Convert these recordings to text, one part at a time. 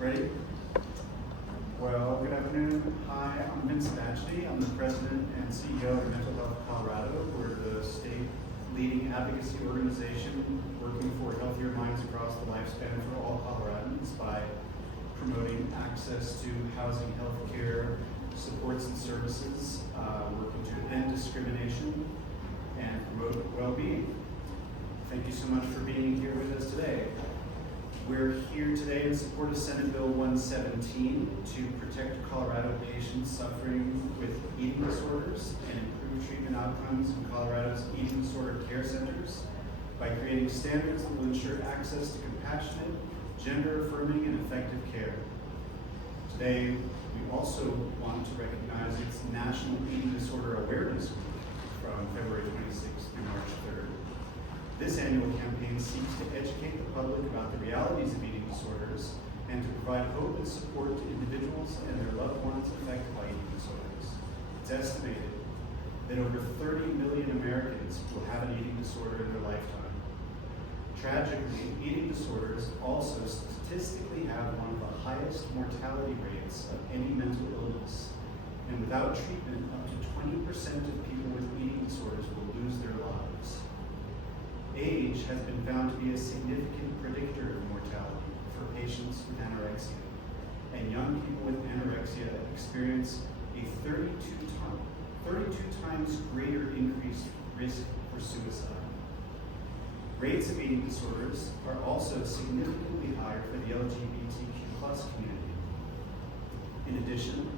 Ready? Well, good afternoon. Hi, I'm Vincent Ashley. I'm the president and CEO of Mental Health Colorado. We're the state leading advocacy organization working for healthier minds across the lifespan for all Coloradans by promoting access to housing, health care, supports and services, working to end discrimination and promote well-being. Thank you so much for being here with us today. We're here today in support of Senate Bill 117 to protect Colorado patients suffering with eating disorders and improve treatment outcomes in Colorado's eating disorder care centers by creating standards that will ensure access to compassionate, gender-affirming, and effective care. Today, we also want to recognize its National Eating Disorder Awareness Week from February 26th through March 3rd. This annual campaign seeks to educate the public about the realities of eating disorders and to provide hope and support to individuals and their loved ones affected by eating disorders. It's estimated that over 30 million Americans will have an eating disorder in their lifetime. Tragically, eating disorders also statistically have one of the highest mortality rates of any mental illness, and without treatment, up to 20% of people with eating disorders will lose their lives. Age has been found to be a significant predictor of mortality for patients with anorexia, and young people with anorexia experience a 32 times greater increased risk for suicide. Rates of eating disorders are also significantly higher for the LGBTQ+ community. In addition,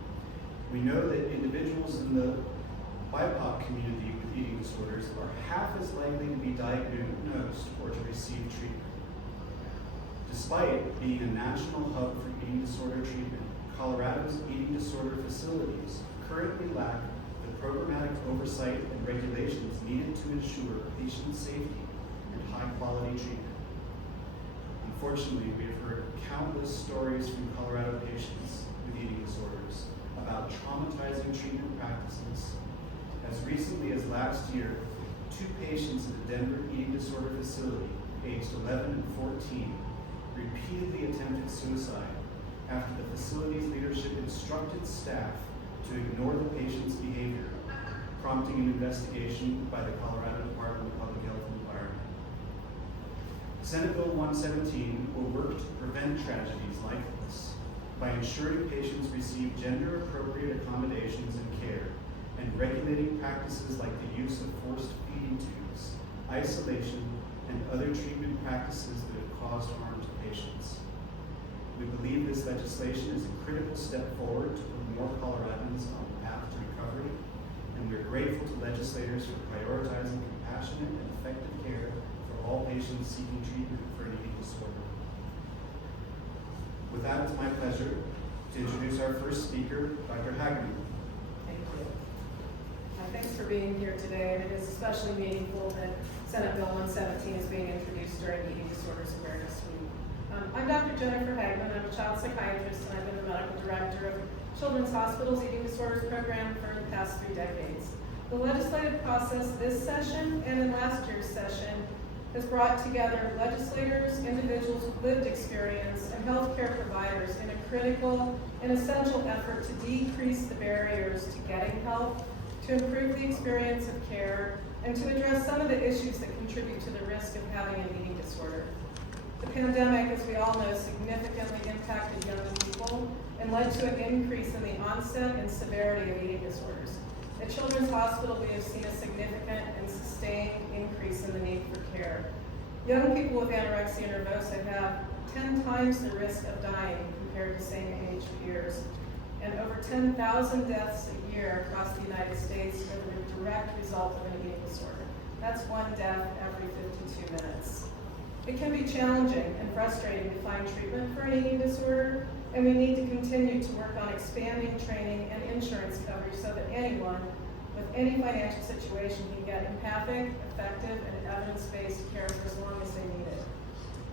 we know that individuals in the BIPOC community with eating disorders are half as likely to be diagnosed or to receive treatment. Despite being a national hub for eating disorder treatment, Colorado's eating disorder facilities currently lack the programmatic oversight and regulations needed to ensure patient safety and high-quality treatment. Unfortunately, we have heard countless stories from Colorado patients with eating disorders about traumatizing treatment practices. As recently as last year, 2 patients at the Denver eating disorder facility, aged 11 and 14, repeatedly attempted suicide after the facility's leadership instructed staff to ignore the patient's behavior, prompting an investigation by the Colorado Department of Public Health and Environment. Senate Bill 117 will work to prevent tragedies like this by ensuring patients receive gender-appropriate accommodations and care, and regulating practices like the use of forced feeding tubes, isolation, and other treatment practices that have caused harm to patients. We believe this legislation is a critical step forward to put more Coloradans on the path to recovery, and we are grateful to legislators for prioritizing compassionate and effective care for all patients seeking treatment for an eating disorder. With that, it's my pleasure to introduce our first speaker, Dr. Hagman. Thanks for being here today, and it is especially meaningful that Senate Bill 117 is being introduced during Eating Disorders Awareness Week. I'm Dr. Jennifer Hagman. I'm a child psychiatrist, and I've been the medical director of Children's Hospital's Eating Disorders Program for the past 3 decades. The legislative process this session and in last year's session has brought together legislators, individuals with lived experience, and healthcare providers in a critical and essential effort to decrease the barriers to getting help, to improve the experience of care, and to address some of the issues that contribute to the risk of having an eating disorder. The pandemic, as we all know, significantly impacted young people and led to an increase in the onset and severity of eating disorders. At Children's Hospital, we have seen a significant and sustained increase in the need for care. Young people with anorexia nervosa have 10 times the risk of dying compared to same-age peers, and over 10,000 deaths a year across the United States are the direct result of an eating disorder. That's 1 death every 52 minutes. It can be challenging and frustrating to find treatment for an eating disorder, and we need to continue to work on expanding training and insurance coverage so that anyone with any financial situation can get empathic, effective, and evidence-based care for as long as they need it.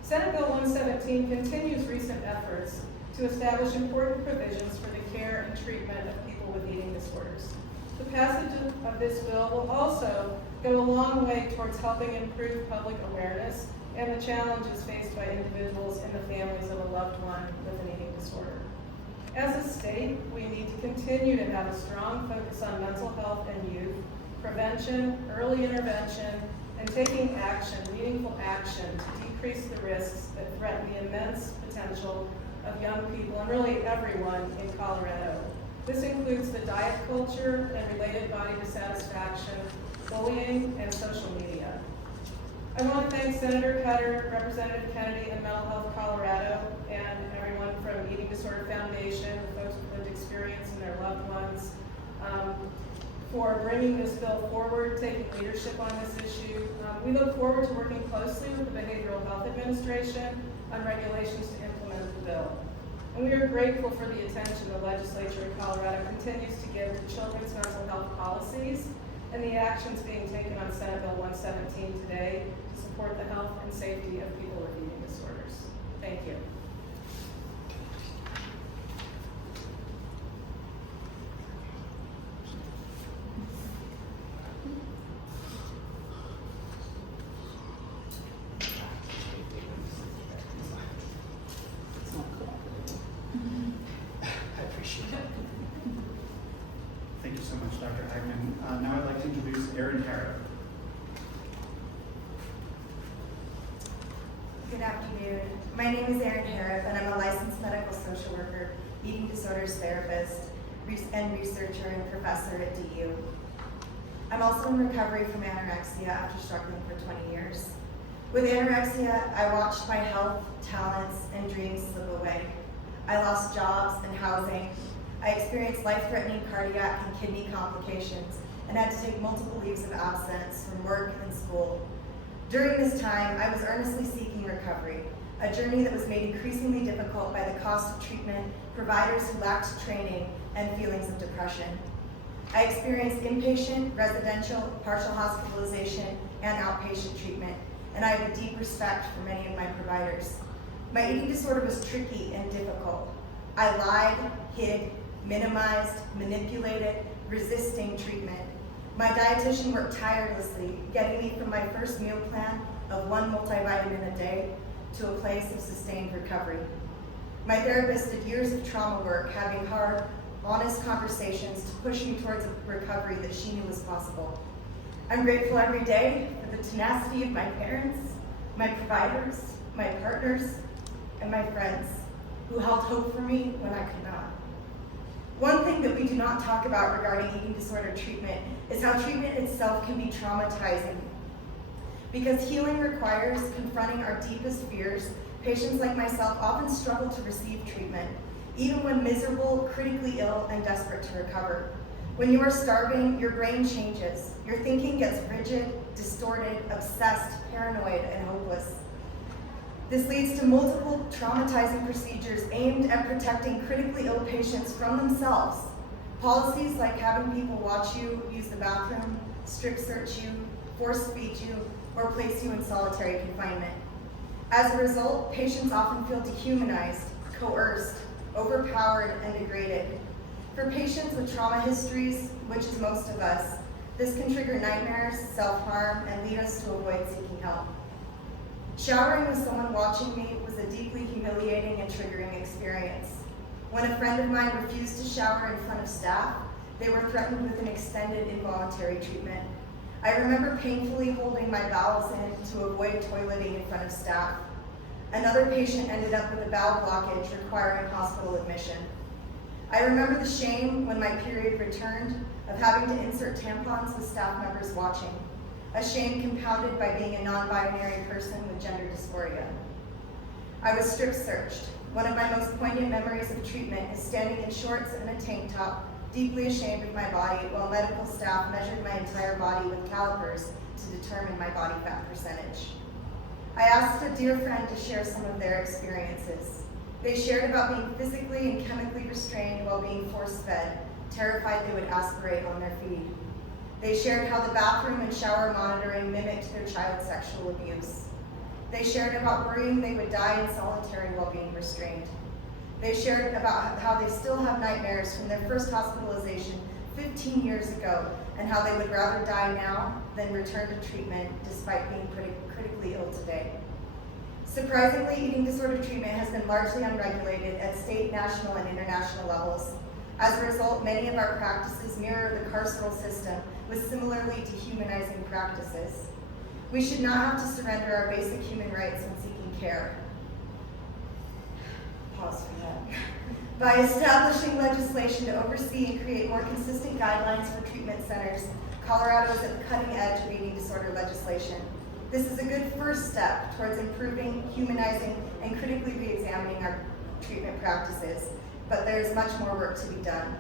Senate Bill 117 continues recent efforts to establish important provisions for the care and treatment of people with eating disorders. The passage of this bill will also go a long way towards helping improve public awareness and the challenges faced by individuals and the families of a loved one with an eating disorder. As a state, we need to continue to have a strong focus on mental health and youth, prevention, early intervention, and taking action, meaningful action, to decrease the risks that threaten the immense potential of young people and really everyone in Colorado. This includes the diet culture and related body dissatisfaction, bullying, and social media. I want to thank Senator Cutter, Representative Kennedy, and Mental Health Colorado, and everyone from Eating Disorder Foundation, the folks with lived experience and their loved ones, for bringing this bill forward, taking leadership on this issue. We look forward to working closely with the Behavioral Health Administration on regulations to implement the bill. And we are grateful for the attention the legislature in Colorado continues to give to children's mental health policies and the actions being taken on Senate Bill 117 today to support the health and safety of people with eating disorders. Thank you. Thank you so much, Dr. Hagman. Now I'd like to introduce Erin Harrop. Good afternoon. My name is Erin Harrop, and I'm a licensed medical social worker, eating disorders therapist, and researcher and professor at DU. I'm also in recovery from anorexia after struggling for 20 years. With anorexia, I watched my health, talents, and dreams slip away. I lost jobs and housing. I experienced life-threatening cardiac and kidney complications and had to take multiple leaves of absence from work and school. During this time, I was earnestly seeking recovery, a journey that was made increasingly difficult by the cost of treatment, providers who lacked training, and feelings of depression. I experienced inpatient, residential, partial hospitalization, and outpatient treatment, and I have a deep respect for many of my providers. My eating disorder was tricky and difficult. I lied, hid, minimized, manipulated, resisting treatment. My dietitian worked tirelessly, getting me from my first meal plan of 1 multivitamin a day to a place of sustained recovery. My therapist did years of trauma work, having hard, honest conversations to push me towards a recovery that she knew was possible. I'm grateful every day for the tenacity of my parents, my providers, my partners, and my friends who held hope for me when I could not. One thing that we do not talk about regarding eating disorder treatment is how treatment itself can be traumatizing. Because healing requires confronting our deepest fears, patients like myself often struggle to receive treatment, even when miserable, critically ill, and desperate to recover. When you are starving, your brain changes. Your thinking gets rigid, distorted, obsessed, paranoid, and hopeless. This leads to multiple traumatizing procedures aimed at protecting critically ill patients from themselves. Policies like having people watch you use the bathroom, strip search you, force feed you, or place you in solitary confinement. As a result, patients often feel dehumanized, coerced, overpowered, and degraded. For patients with trauma histories, which is most of us, this can trigger nightmares, self-harm, and lead us to avoid seeking help. Showering with someone watching me was a deeply humiliating and triggering experience. When a friend of mine refused to shower in front of staff, they were threatened with an extended involuntary treatment. I remember painfully holding my bowels in to avoid toileting in front of staff. Another patient ended up with a bowel blockage requiring hospital admission. I remember the shame when my period returned of having to insert tampons with staff members watching. A shame compounded by being a non-binary person with gender dysphoria. I was strip searched. One of my most poignant memories of treatment is standing in shorts and a tank top, deeply ashamed of my body, while medical staff measured my entire body with calipers to determine my body fat percentage. I asked a dear friend to share some of their experiences. They shared about being physically and chemically restrained while being force-fed, terrified they would aspirate on their feed. They shared how the bathroom and shower monitoring mimicked their child sexual abuse. They shared about worrying they would die in solitary while being restrained. They shared about how they still have nightmares from their first hospitalization 15 years ago and how they would rather die now than return to treatment despite being critically ill today. Surprisingly, eating disorder treatment has been largely unregulated at state, national, and international levels. As a result, many of our practices mirror the carceral system with similarly dehumanizing practices. We should not have to surrender our basic human rights when seeking care. Pause for that. By establishing legislation to oversee and create more consistent guidelines for treatment centers, Colorado is at the cutting edge of eating disorder legislation. This is a good first step towards improving, humanizing, and critically re-examining our treatment practices, but there is much more work to be done.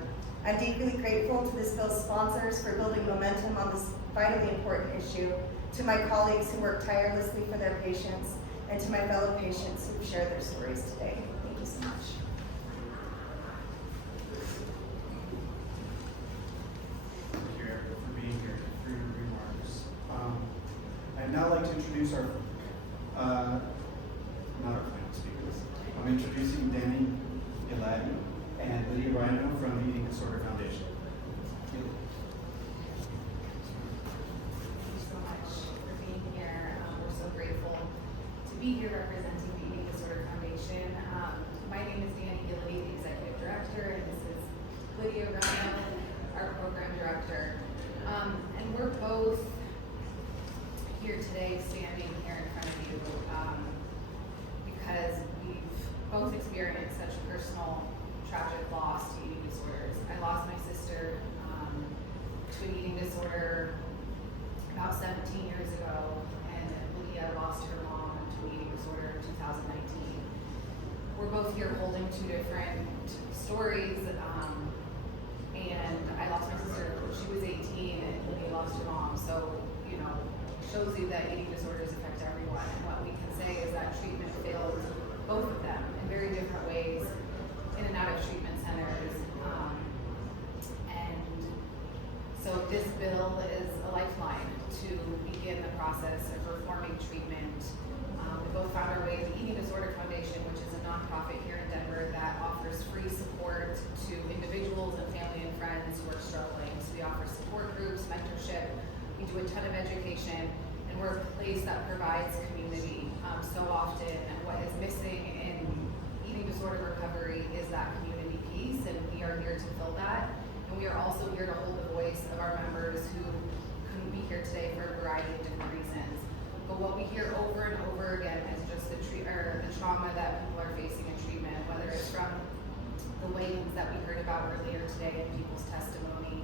I'm deeply grateful to this bill's sponsors for building momentum on this vitally important issue, to my colleagues who work tirelessly for their patients, and to my fellow patients who've shared their stories today. Thank you so much. Thank you, Erica, for being here, for your remarks. I'd now like to introduce our, not our final speakers. I'm introducing Danny Giladi and Lydia Rhino from the Eating Disorder Foundation. Thank you so much for being here. We're so grateful to be here representing the Eating Disorder Foundation. My name is Danny Gillidy, the Executive Director, and this is Lydia Rhino, our Program Director. And we're both here today, standing here in front of you, because we've both experienced such personal, tragic loss to eating disorders. I lost my sister to an eating disorder about 17 years ago, and Lydia lost her mom to an eating disorder in 2019. We're both here holding two different stories, and I lost my sister when she was 18, and Lydia lost her mom. So, shows you that eating disorders affect everyone. And what we can say is that treatment failed both of them in very different ways in and out of treatment centers. And so this bill is a lifeline to begin the process of reforming treatment. We both found our way to the Eating Disorder Foundation, which is a nonprofit here in Denver that offers free support to individuals and family and friends who are struggling. So we offer support groups, mentorship, we do a ton of education, and we're a place that provides community. So often what is missing in eating disorder recovery is that community piece, and we are here to fill that. And we are also here to hold the voice of our members who couldn't be here today for a variety of different reasons. But what we hear over and over again is just the trauma that people are facing in treatment, whether it's from the weightings that we heard about earlier today in people's testimony,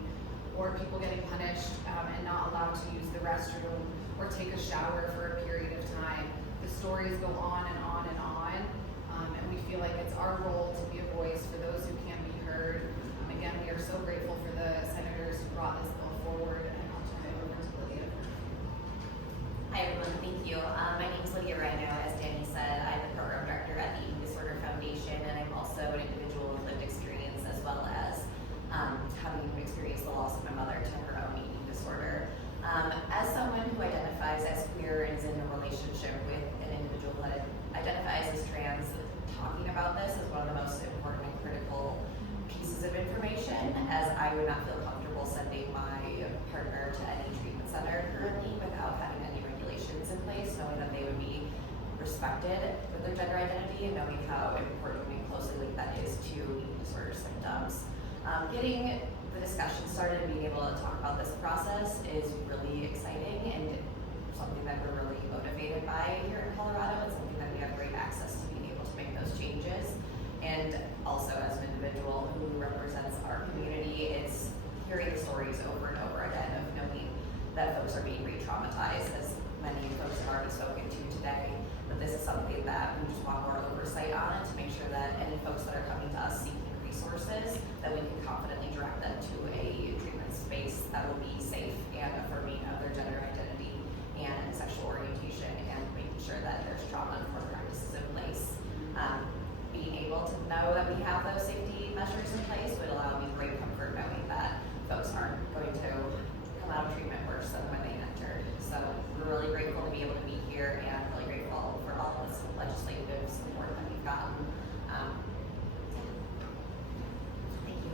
or people getting punished and not allowed to use the restroom or take a shower for a period of time. The stories go on and on and on, and we feel like it's our role to be a voice for those who can't be heard. Again, we are so grateful for the senators who brought this bill forward, and I'll turn it over to Lydia. Hi everyone, thank you. My name is Lydia Rhino. As Danny said, I'm the Program Director at the Eating Disorder Foundation, and I'm also an individual with lived experience as well as having experienced the loss of my mother to her own eating disorder. As someone who identifies as queer and is in a relationship with an individual that identifies as trans, talking about this is one of the most important and critical pieces of information, as I would not feel comfortable sending my partner to any treatment center currently without having any regulations in place, knowing that they would be respected with their gender identity and knowing how important and closely linked that is to eating disorder symptoms. Getting the discussion started and being able to talk about this process is really exciting and something that we're really motivated by here in Colorado. It's something that we have great access to being able to make those changes. And also as an individual who represents our community, it's hearing the stories over and over again of knowing that folks are being re-traumatized, as many folks have already spoken to today. But this is something that we just want more oversight on, and to make sure that any folks that are coming to us seeking resources, that we can confidently direct them to a treatment space that will be safe and affirming of their gender identity and sexual orientation, and making sure that there's trauma-informed practices in place. Being able to know that we have those safety measures in place would allow me great comfort knowing that folks aren't going to come out of treatment worse than when they entered. So we're really grateful to be able to be here, and really grateful for all of this legislative support that we've gotten. Thank you.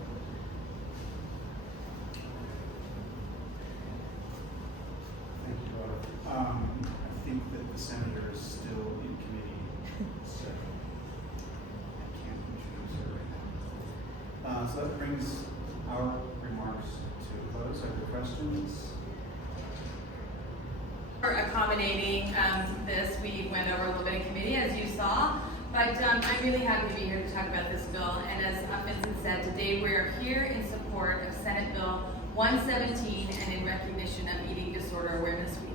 Thank you, Laura. I think that the senator is still in committee So that brings our remarks to a close. Are there questions? For accommodating this, we went over a little bit in committee, as you saw, but I'm really happy to be here to talk about this bill. And as Vincent said, today we're here in support of Senate Bill 117 and in recognition of Eating Disorder Awareness Week.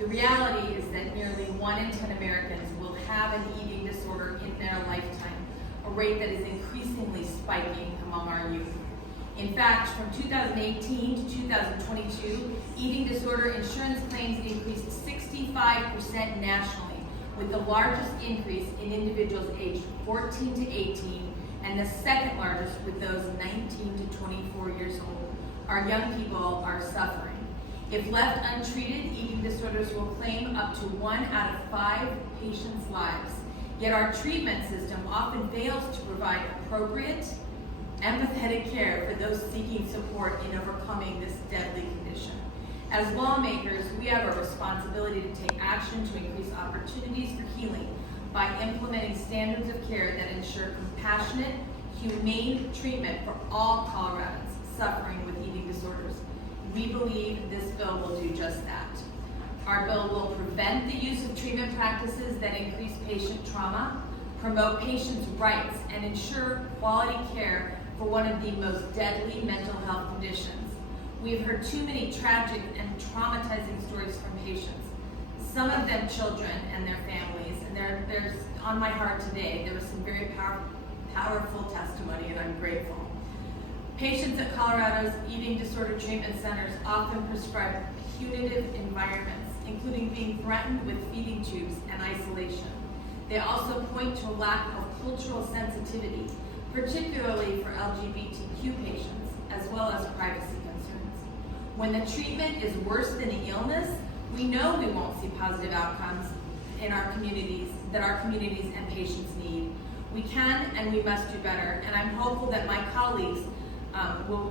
The reality is that nearly 1 in 10 Americans will have an eating disorder in their lifetime, a rate that is increasingly spiking among our youth. In fact, from 2018 to 2022, eating disorder insurance claims increased 65% nationally, with the largest increase in individuals aged 14 to 18 and the second largest with those 19 to 24 years old. Our young people are suffering. If left untreated, eating disorders will claim up to 1 out of 5 patients' lives. Yet our treatment system often fails to provide appropriate, empathetic care for those seeking support in overcoming this deadly condition. As lawmakers, we have a responsibility to take action to increase opportunities for healing by implementing standards of care that ensure compassionate, humane treatment for all Coloradans suffering with eating disorders. We believe this bill will do just that. Our bill will prevent the use of treatment practices that increase patient trauma, promote patients' rights, and ensure quality care for one of the most deadly mental health conditions. We've heard too many tragic and traumatizing stories from patients, some of them children and their families, and there's on my heart today, there was some very powerful testimony, and I'm grateful. Patients at Colorado's eating disorder treatment centers often prescribe punitive environments, including being threatened with feeding tubes and isolation. They also point to a lack of cultural sensitivity, particularly for LGBTQ patients, as well as privacy concerns. When the treatment is worse than the illness, we know we won't see positive outcomes in our communities that our communities and patients need. We can and we must do better, and I'm hopeful that my colleagues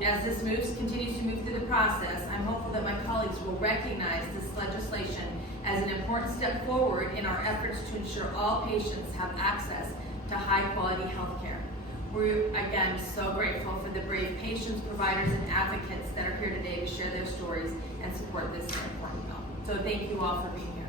as this continues to move through the process, I'm hopeful that my colleagues will recognize this legislation as an important step forward in our efforts to ensure all patients have access to high-quality health care. We're, again, so grateful for the brave patients, providers, and advocates that are here today to share their stories and support this important bill. So thank you all for being here.